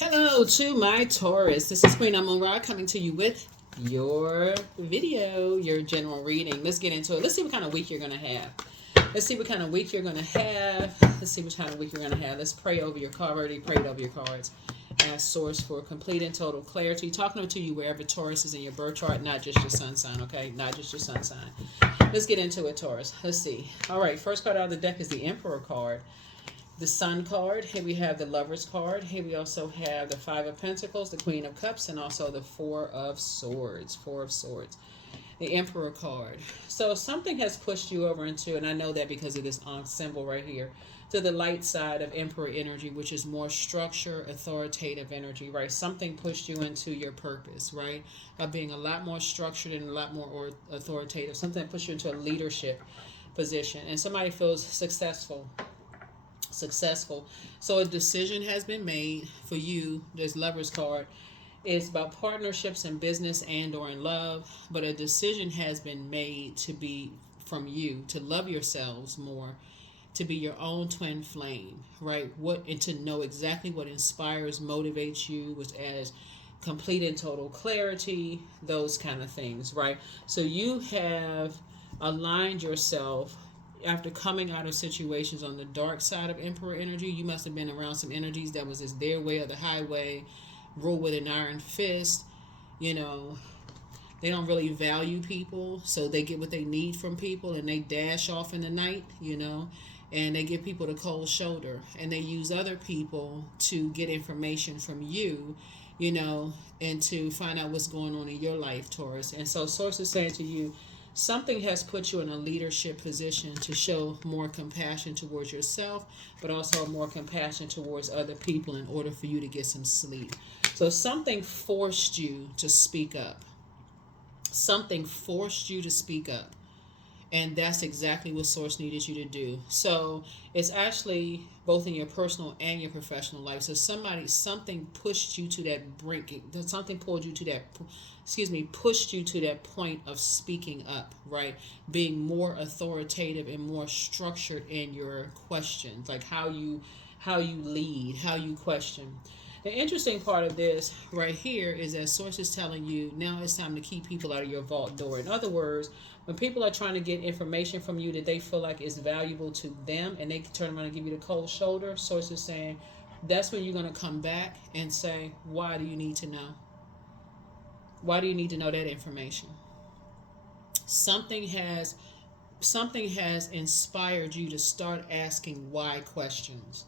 Hello to my Taurus. This is Queen Amun Ra coming to you with your video, your general reading. Let's get into it. Let's see what kind of week you're going to have. Let's see what kind of week you're going to have. Let's see what kind of week you're going to have. Let's pray over your card. I already prayed over your cards. Ask Source for complete and total clarity. Talking to you wherever Taurus is in your birth chart, not just your sun sign, okay? Not just your sun sign. Let's get into it, Taurus. Let's see. All right, first card out of the deck is the Emperor card. The Sun card. Here we have the Lovers card. Here we also have the Five of Pentacles, the Queen of Cups, and also the Four of Swords. Four of Swords. The Emperor card. So something has pushed you over into, and I know that because of this symbol right here, to the light side of Emperor energy, which is more structure, authoritative energy, right? Something pushed you into your purpose, right? Of being a lot more structured and a lot more authoritative. Something pushed you into a leadership position, and somebody feels successful. So a decision has been made for you. This Lovers card is about partnerships in business and or in love, but a decision has been made to be from you to love yourselves more, to be your own twin flame, right? And to know exactly what inspires, motivates you, which as complete and total clarity, those kind of things, right? So you have aligned yourself after coming out of situations on the dark side of Emperor energy. You must have been around some energies that was just their way or the highway, rule with an iron fist. You know, they don't really value people, so they get what they need from people and they dash off in the night, and they give people the cold shoulder, and they use other people to get information from you, and to find out what's going on in your life, Taurus. And so Source is saying to you, something has put you in a leadership position to show more compassion towards yourself, but also more compassion towards other people in order for you to get some sleep. So something forced you to speak up. Something forced you to speak up. And that's exactly what Source needed you to do. So it's actually both in your personal and your professional life. So something pushed you to that brink. Something pulled you to that, pushed you to that point of speaking up, right? Being more authoritative and more structured in your questions, like how you lead, how you question. The interesting part of this right here is that Source is telling you now it's time to keep people out of your vault door. In other words, when people are trying to get information from you that they feel like is valuable to them and they can turn around and give you the cold shoulder, Source is saying that's when you're going to come back and say, why do you need to know? Why do you need to know that information? Something has inspired you to start asking why questions.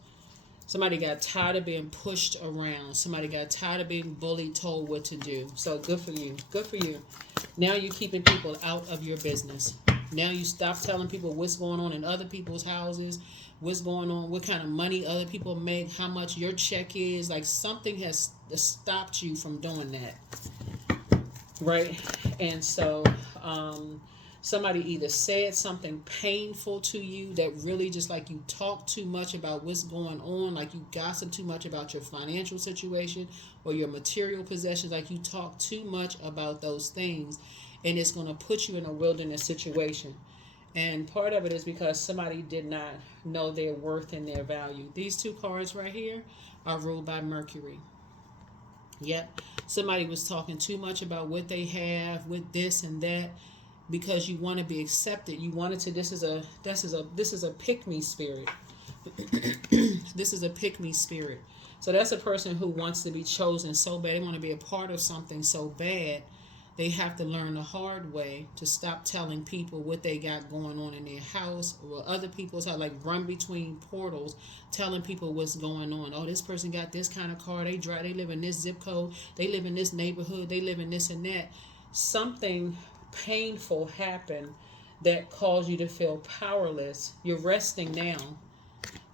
Somebody got tired of being pushed around. Somebody got tired of being bullied, told what to do. So good for you. Good for you. Now you're keeping people out of your business. Now you stop telling people what's going on in other people's houses, what's going on, what kind of money other people make, how much your check is. Like something has stopped you from doing that. Right? And so somebody either said something painful to you that really just like you talk too much about what's going on, like you gossip too much about your financial situation or your material possessions, like you talk too much about those things, and it's going to put you in a wilderness situation. And part of it is because somebody did not know their worth and their value. These two cards right here are ruled by Mercury. Yep. Somebody was talking too much about what they have with this and that, because you want to be accepted. You wanted to. This is a pick me spirit. This is a pick me spirit. So that's a person who wants to be chosen so bad. They want to be a part of something so bad. They have to learn the hard way to stop telling people what they got going on in their house or other people's house. Like run between portals, telling people what's going on. Oh, this person got this kind of car. They drive. They live in this zip code. They live in this neighborhood. They live in this and that. Something painful happened that caused you to feel powerless. You're resting now,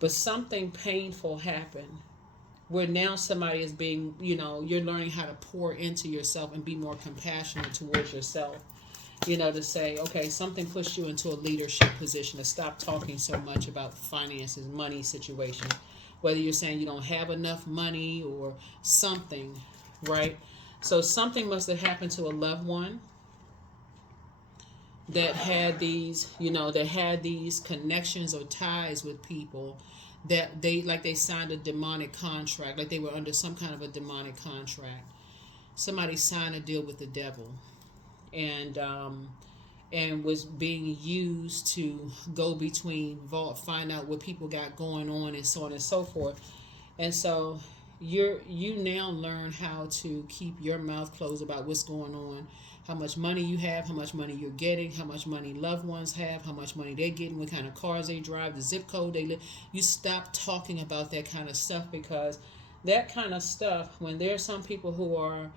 but something painful happened where now somebody is being, you're learning how to pour into yourself and be more compassionate towards yourself. To say, okay, something pushed you into a leadership position to stop talking so much about finances, money situation. Whether you're saying you don't have enough money or something, right? So something must have happened to a loved one that had these, that had these connections or ties with people that they signed a demonic contract, like they were under some kind of a demonic contract. Somebody signed a deal with the devil, and was being used to go between vault, find out what people got going on, and so on and so forth. And so you now learn how to keep your mouth closed about what's going on, how much money you have, how much money you're getting, how much money loved ones have, how much money they're getting, what kind of cars they drive, the zip code they live. You stop talking about that kind of stuff, because that kind of stuff, when there are some people who are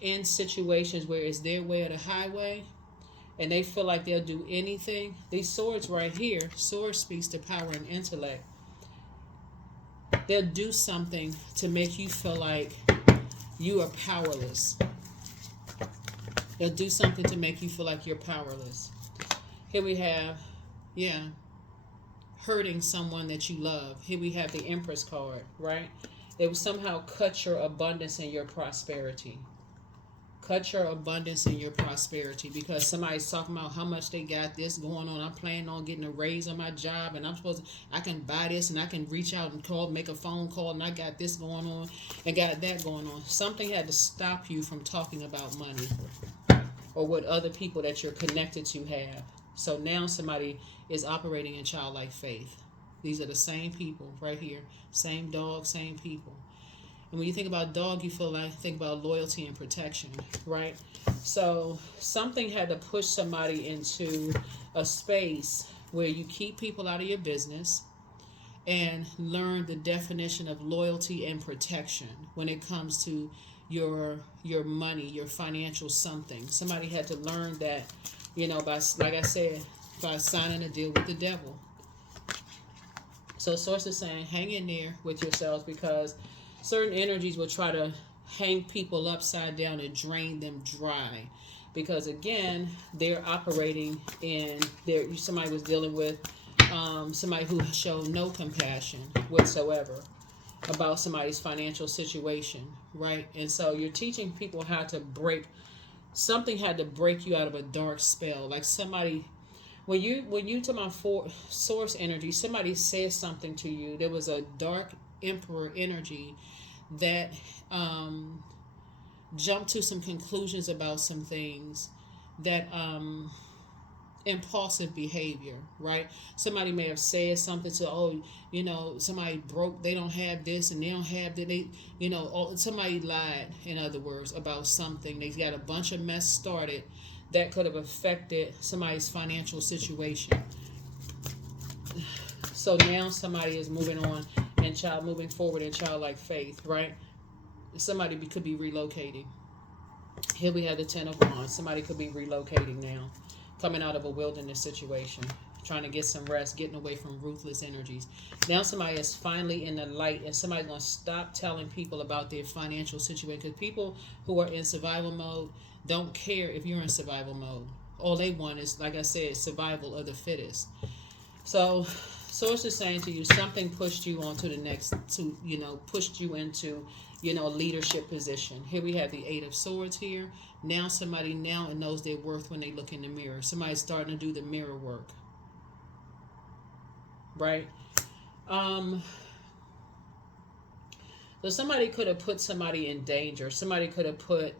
in situations where it's their way or the highway, and they feel like they'll do anything. These swords right here, sword speaks to power and intellect. They'll do something to make you feel like you are powerless. They'll do something to make you feel like you're powerless. Here we have, hurting someone that you love. Here we have the Empress card, right? It will somehow cut your abundance and your prosperity. Cut your abundance and your prosperity, because somebody's talking about how much they got this going on. I'm planning on getting a raise on my job, and I can buy this, and I can reach out and call, make a phone call, and I got this going on and got that going on. Something had to stop you from talking about money or what other people that you're connected to have. So now somebody is operating in childlike faith. These are the same people right here. Same dog, same people. And when you think about dog, you think about loyalty and protection, right? So something had to push somebody into a space where you keep people out of your business and learn the definition of loyalty and protection when it comes to your money, your financial something. Somebody had to learn that, by, like I said, by signing a deal with the devil. So Source is saying, hang in there with yourselves, because certain energies will try to hang people upside down and drain them dry, because again, they're operating in somebody was dealing with somebody who showed no compassion whatsoever about somebody's financial situation, right? And so you're teaching people how to something had to break you out of a dark spell. Like somebody, when you talk about source energy, somebody says something to you. There was a dark emperor energy that jumped to some conclusions about some things, that impulsive behavior, right? Somebody may have said something to, somebody broke, they don't have this and they don't have that, somebody lied, in other words, about something. They got a bunch of mess started that could have affected somebody's financial situation. So now somebody is moving forward in childlike faith, right? Somebody could be relocating. Here we have the Ten of Wands. Somebody could be relocating now, coming out of a wilderness situation, trying to get some rest, getting away from ruthless energies. Now somebody is finally in the light, and somebody's going to stop telling people about their financial situation, because people who are in survival mode don't care if you're in survival mode. All they want is, like I said, survival of the fittest. So Source is saying to you, something pushed you onto the next, pushed you into, leadership position. Here we have the Eight of Swords here. Now somebody knows their worth when they look in the mirror. Somebody's starting to do the mirror work. Right? So somebody could have put somebody in danger. Somebody could have put,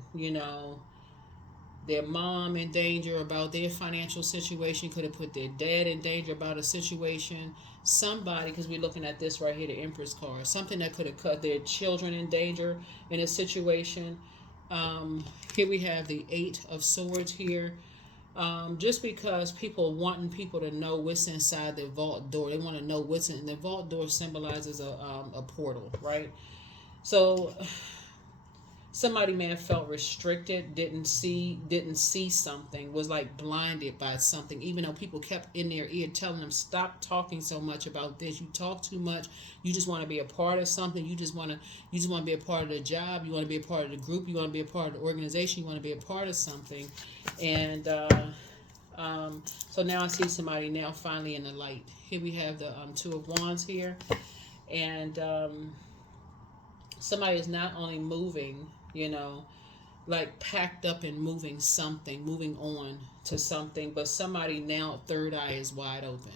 their mom in danger about their financial situation, could have put their dad in danger about a situation. Somebody, because we're looking at this right here, the Empress card, something that could have cut their children in danger in a situation. Here we have the Eight of Swords here. Just because people wanting people to know what's inside the vault door. They want to know what's in the vault door. Symbolizes a portal, right? So somebody may have felt restricted, didn't see something, was like blinded by something, even though people kept in their ear telling them, stop talking so much about this. You talk too much. You just want to be a part of something. You just want to be a part of the job. You want to be a part of the group. You want to be a part of the organization. You want to be a part of something. And so now I see somebody now finally in the light. Here we have the Two of Wands here. And somebody is not only moving, like packed up and moving on to something, but somebody now, third eye is wide open.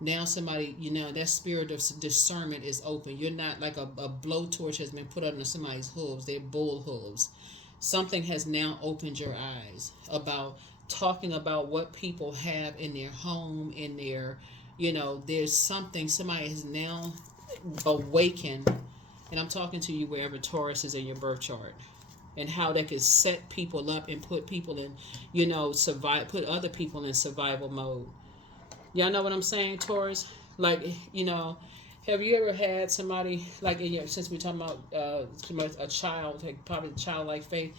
Now somebody, you know, that spirit of discernment is open. You're not like a blowtorch has been put under somebody's hooves. They're bull hooves. Something has now opened your eyes about talking about what people have in their home, in their, you know, there's something, somebody has now awakened. And I'm talking to you wherever Taurus is in your birth chart, and how that could set people up and put people in, you know, put other people in survival mode. Y'all know what I'm saying, Taurus? Like, you know, have you ever had somebody, like, since we're talking about a child, like probably childlike faith,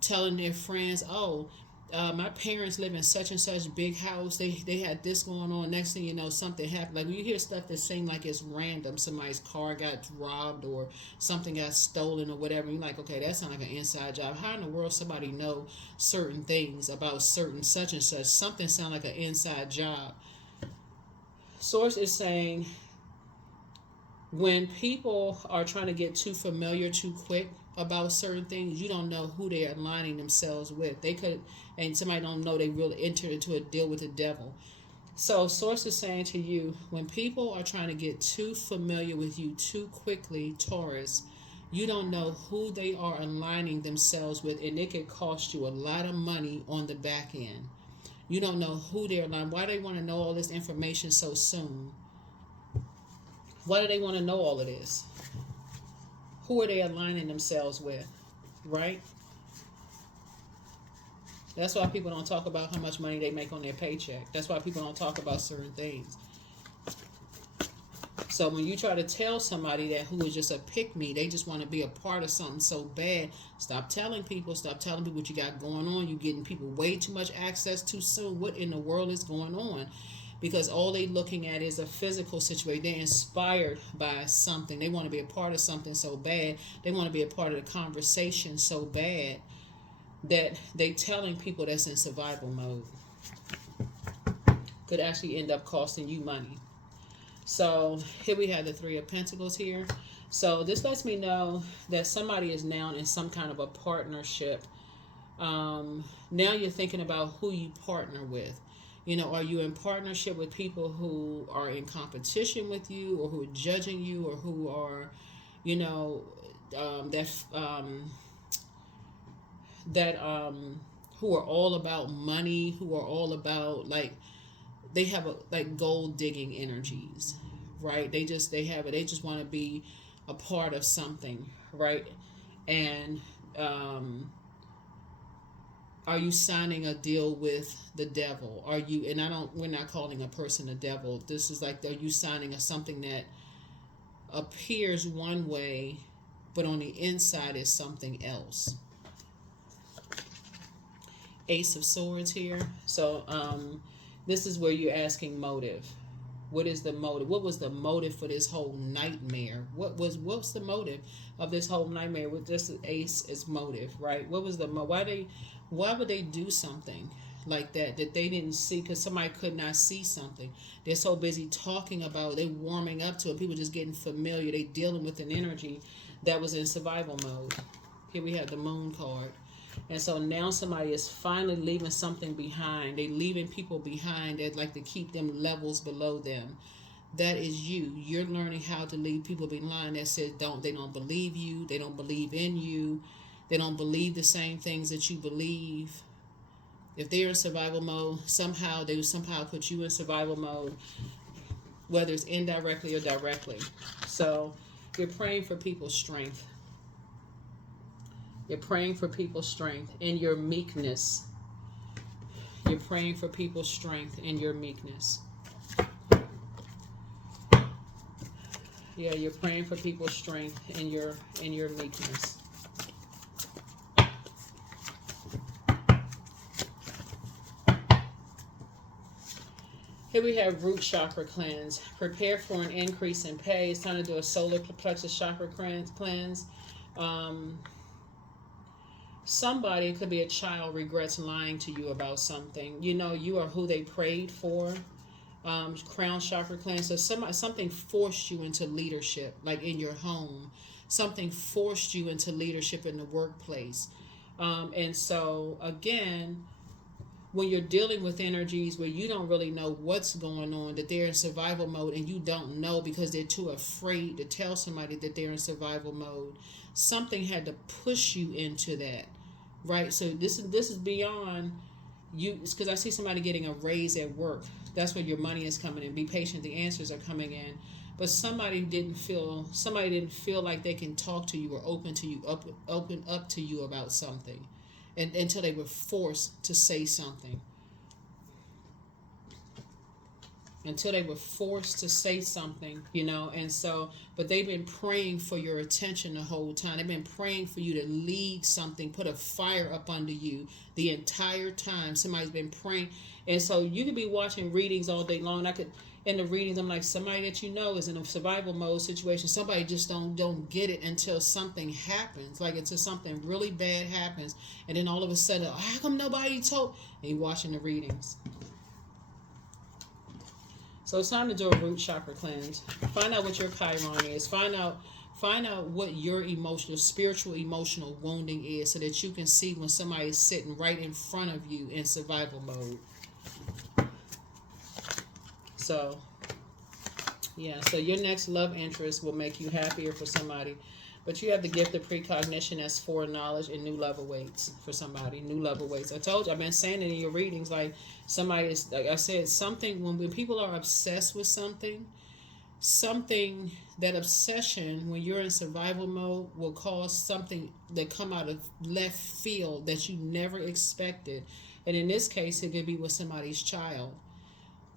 telling their friends, oh, my parents live in such and such big house. They had this going on. Next thing you know, something happened. Like, when you hear stuff that seems like it's random, somebody's car got robbed or something got stolen or whatever, you're like, okay, that sounds like an inside job. How in the world somebody know certain things about certain such and such? Something sounds like an inside job. Source is saying when people are trying to get too familiar too quick about certain things, you don't know who they're aligning themselves with. They could, and somebody don't know they really entered into a deal with the devil. So Source is saying to you, when people are trying to get too familiar with you too quickly, Taurus, you don't know who they are aligning themselves with, and it could cost you a lot of money on the back end. You don't know who they're aligning. Why do they want to know all this information so soon? Why do they want to know all of this? Who are they aligning themselves with, right? That's why people don't talk about how much money they make on their paycheck. That's why people don't talk about certain things. So when you try to tell somebody that who is just a pick-me, they just want to be a part of something so bad, stop telling people what you got going on. You're getting people way too much access too soon. What in the world is going on? Because all they looking at is a physical situation. They're inspired by something. They want to be a part of something so bad. They want to be a part of the conversation so bad that they telling people that's in survival mode. Could actually end up costing you money. So here we have the Three of Pentacles here. So this lets me know that somebody is now in some kind of a partnership. Now you're thinking about who you partner with. You know, are you in partnership with people who are in competition with you, or who are judging you, or who are, you know, who are all about money, who are all about, like, they have like gold digging energies, right? They just want to be a part of something, right? And are you signing a deal with the devil? Are you, and we're not calling a person a devil. This is like, are you signing something that appears one way, but on the inside is something else? Ace of Swords here. So this is where you're asking motive. What is the motive? What was the motive for this whole nightmare? What's the motive of this whole nightmare? With this ace is motive, right? What was the why would they do something like that they didn't see? Because somebody could not see something. They're so busy talking about it, they warming up to it. People just getting familiar. They dealing with an energy that was in survival mode. Here we have the Moon card. And so now somebody is finally leaving something behind. They're leaving people behind that like to keep them levels below them. That is you. You're learning how to leave people behind that says they don't believe you. They don't believe in you. They don't believe the same things that you believe. If they're in survival mode, they somehow put you in survival mode, whether it's indirectly or directly. So you're praying for people's strength. You're praying for people's strength and your meekness. You're praying for people's strength and your meekness. Yeah, you're praying for people's strength and your meekness. Here we have root chakra cleanse. Prepare for an increase in pay. It's time to do a solar plexus chakra cleanse. Somebody, it could be a child, regrets lying to you about something. You know, you are who they prayed for. Crown chakra cleanse. So something forced you into leadership, like in your home. Something forced you into leadership in the workplace. And so, again, when you're dealing with energies where you don't really know what's going on, that they're in survival mode and you don't know because they're too afraid to tell somebody that they're in survival mode, something had to push you into that, right? So this is beyond you. It's because I see somebody getting a raise at work. That's where your money is coming in. Be patient, the answers are coming in. But somebody didn't feel like they can talk to you or open up to you about something, and until they were forced to say something. Until they were forced to say something, and so, but they've been praying for your attention the whole time. They've been praying for you to lead something, put a fire up under you the entire time. Somebody's been praying. And so you could be watching readings all day long. In the readings, I'm like, somebody that is in a survival mode situation. Somebody just don't get it until something happens, like until something really bad happens, and then all of a sudden, how come nobody told? And you're watching the readings. So it's time to do a root chakra cleanse. Find out what your Chiron is. Find out what your spiritual emotional wounding is, so that you can see when somebody is sitting right in front of you in survival mode. So, yeah, so your next love interest will make you happier for somebody. But you have the gift of precognition, that's foreknowledge, and new love awaits for somebody. New love awaits. I told you, I've been saying it in your readings, like somebody is, like I said, something, when people are obsessed with something, that obsession, when you're in survival mode, will cause something that come out of left field that you never expected. And in this case, it could be with somebody's child,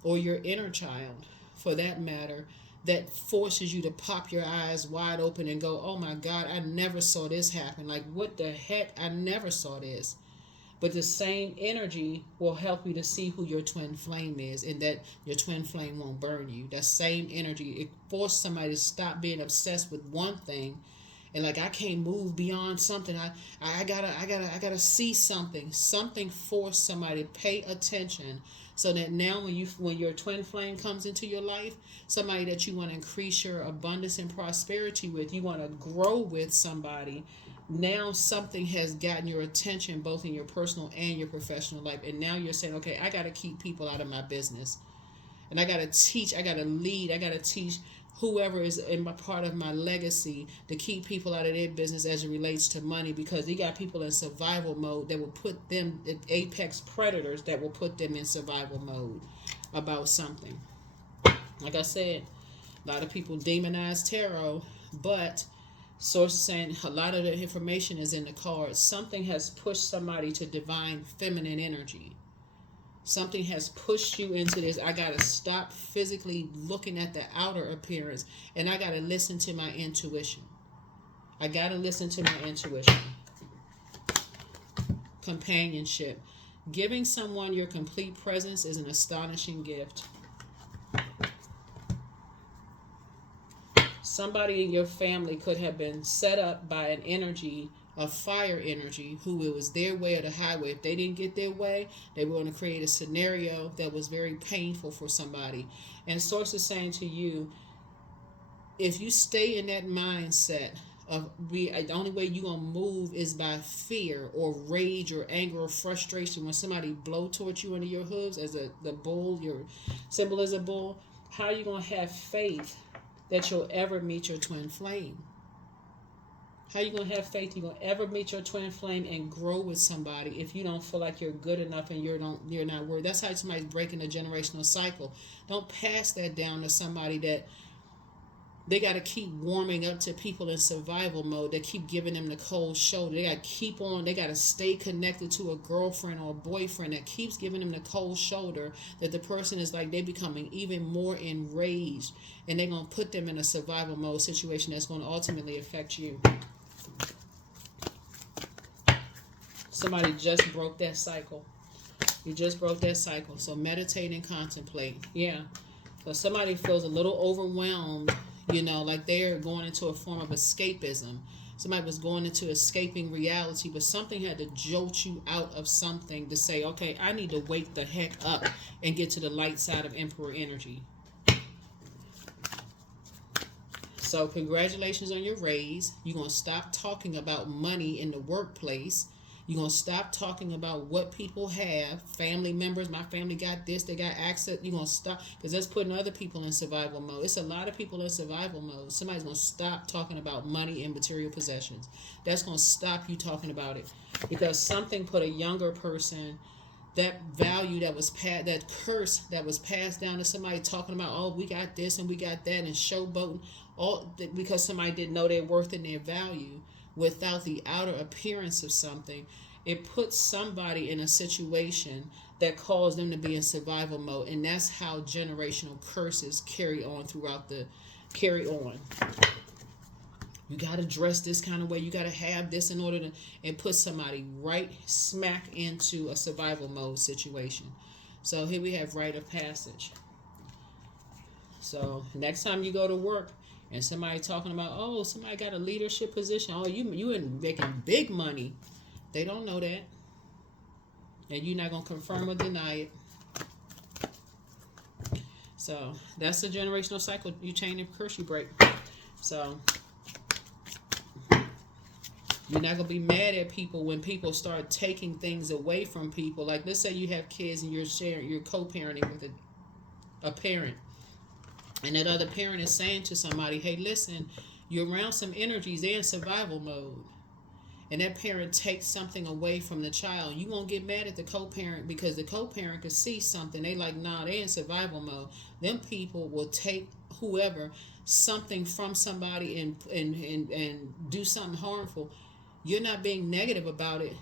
or your inner child, for that matter, that forces you to pop your eyes wide open and go, oh my God, I never saw this happen. Like, what the heck? I never saw this. But the same energy will help you to see who your twin flame is, and that your twin flame won't burn you. That same energy, it forces somebody to stop being obsessed with one thing. And like, I can't move beyond something. I gotta see something. Something forced somebody to pay attention, so that now when your twin flame comes into your life, somebody that you want to increase your abundance and prosperity with, you want to grow with somebody. Now something has gotten your attention, both in your personal and your professional life, and now you're saying, okay, I got to keep people out of my business, and I got to teach, I got to lead, I got to teach whoever is in my part of my legacy to keep people out of their business as it relates to money, because you got people in survival mode that will put them, apex predators that will put them in survival mode about something. Like I said, a lot of people demonize tarot, but Source is saying a lot of the information is in the cards. Something has pushed somebody to divine feminine energy. Something has pushed you into this. I got to stop physically looking at the outer appearance, and I got to listen to my intuition. I got to listen to my intuition. Companionship. Giving someone your complete presence is an astonishing gift. Somebody in your family could have been set up by an energy, a fire energy, who it was their way or the highway. If they didn't get their way, they were going to create a scenario that was very painful for somebody. And Source is saying to you, if you stay in that mindset of the only way you're going to move is by fear or rage or anger or frustration, when somebody blow towards you under your hooves as the bull, your symbol is a bull, how are you going to have faith that you'll ever meet your twin flame? How you going to have faith you're going to ever meet your twin flame and grow with somebody if you don't feel like you're good enough and you're not worthy? That's how somebody's breaking a generational cycle. Don't pass that down to somebody that they got to keep warming up to people in survival mode that keep giving them the cold shoulder. They got to keep on. They got to stay connected to a girlfriend or a boyfriend that keeps giving them the cold shoulder, that the person is like, they becoming even more enraged, and they're going to put them in a survival mode situation that's going to ultimately affect you. Somebody just broke that cycle. You just broke that cycle. So meditate and contemplate. Yeah. So somebody feels a little overwhelmed, like they're going into a form of escapism. Somebody was going into escaping reality, but something had to jolt you out of something to say, okay, I need to wake the heck up and get to the light side of Emperor energy. So congratulations on your raise. You're going to stop talking about money in the workplace. You're going to stop talking about what people have. Family members, my family got this, they got access. You're going to stop, because that's putting other people in survival mode. It's a lot of people in survival mode. Somebody's going to stop talking about money and material possessions. That's going to stop you talking about it, because something put a younger person, that value that was passed, that curse that was passed down to somebody, talking about, oh, we got this and we got that, and showboating, all because somebody didn't know their worth and their value without the outer appearance of something. It puts somebody in a situation that caused them to be in survival mode, and that's how generational curses carry on. You got to dress this kind of way. You got to have this in order to, and put somebody right smack into a survival mode situation. So here we have rite of passage. So next time you go to work and somebody talking about, oh, somebody got a leadership position, oh, you in making big money, they don't know that, and you're not going to confirm or deny it. So that's the generational cycle. You chain and curse, you break. So you're not going to be mad at people when people start taking things away from people. Like, let's say you have kids and you're co-parenting with a parent, and that other parent is saying to somebody, hey, listen, you're around some energies, they're in survival mode. And that parent takes something away from the child. You won't get mad at the co-parent, because the co-parent could see something. They like, nah, they're in survival mode. Them people will take whoever something from somebody and do something harmful. You're not being negative about it.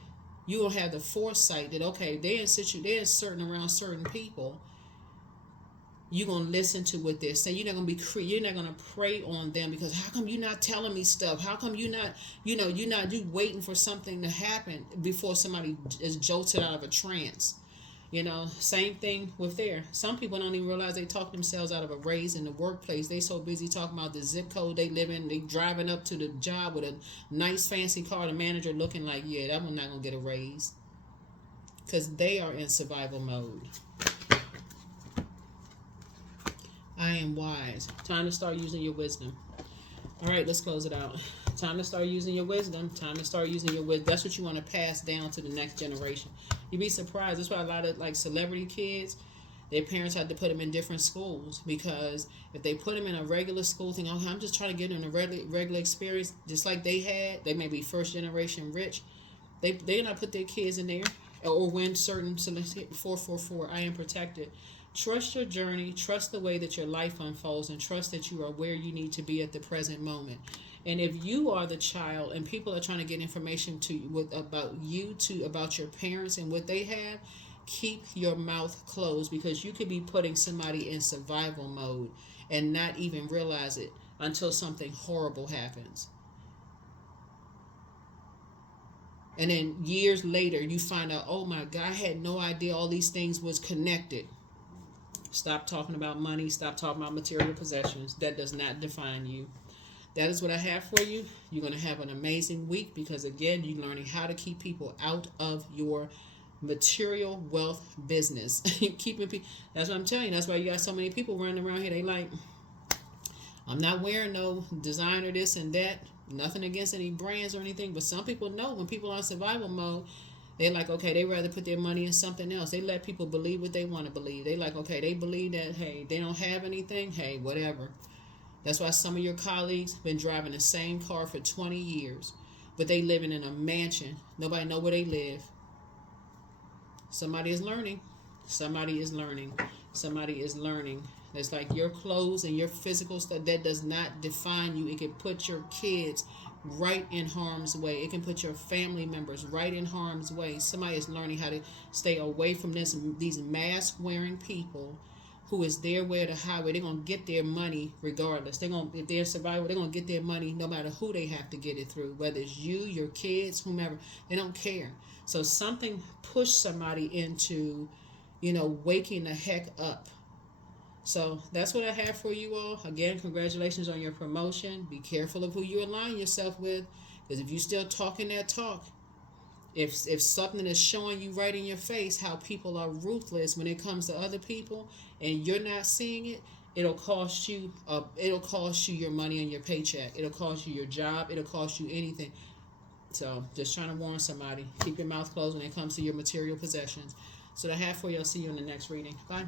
You will have the foresight that, okay, they're around certain people. You're gonna listen to what they're saying. You're not gonna prey on them, because how come you're not telling me stuff? How come you're not, you waiting for something to happen before somebody is jolted out of a trance? Same thing with there. Some people don't even realize they talk themselves out of a raise in the workplace. They so busy talking about the zip code they live in. They driving up to the job with a nice fancy car. The manager looking like, yeah, that one not gonna get a raise, because they are in survival mode. I am wise. Time to start using your wisdom. All right, let's close it out. Time to start using your wisdom. Time to start using your wisdom. That's what you want to pass down to the next generation. You'd be surprised. That's why a lot of celebrity kids, their parents had to put them in different schools, because if they put them in a regular school, think, oh, I'm just trying to get them a regular experience, just like they had. They may be first generation rich. They not put their kids in there, or when certain 444. I am protected. Trust your journey, trust the way that your life unfolds, and trust that you are where you need to be at the present moment. And if you are the child and people are trying to get information to you about your parents and what they have, keep your mouth closed, because you could be putting somebody in survival mode and not even realize it until something horrible happens. And then years later you find out, oh my God, I had no idea all these things was connected. Stop talking about money. Stop talking about material possessions. That does not define you. That is what I have for you. You're going to have an amazing week, because, again, you're learning how to keep people out of your material wealth business. Keeping people. That's what I'm telling you. That's why you got so many people running around here. They like, I'm not wearing no designer this and that. Nothing against any brands or anything. But some people know when people are in survival mode, they're like, okay, they rather put their money in something else. They let people believe what they want to believe. They like, okay, they believe that, hey, they don't have anything. Hey, whatever. That's why some of your colleagues been driving the same car for 20 years, but they living in a mansion. Nobody know where they live. Somebody is learning. Somebody is learning. Somebody is learning. It's like your clothes and your physical stuff, that does not define you. It can put your kids right in harm's way. It can put your family members right in harm's way. Somebody is learning how to stay away from these mask wearing people who is their way to the highway. They're gonna get their money regardless. If they're survival, they're gonna get their money no matter who they have to get it through. Whether it's you, your kids, whomever, they don't care. So something pushed somebody into, waking the heck up. So that's what I have for you all. Again, congratulations on your promotion. Be careful of who you align yourself with, because if you're still talking that talk, if something is showing you right in your face how people are ruthless when it comes to other people, and you're not seeing it, it'll cost you your money and your paycheck. It'll cost you your job. It'll cost you anything. So just trying to warn somebody. Keep your mouth closed when it comes to your material possessions. So I have for you. I'll see you in the next reading. Bye.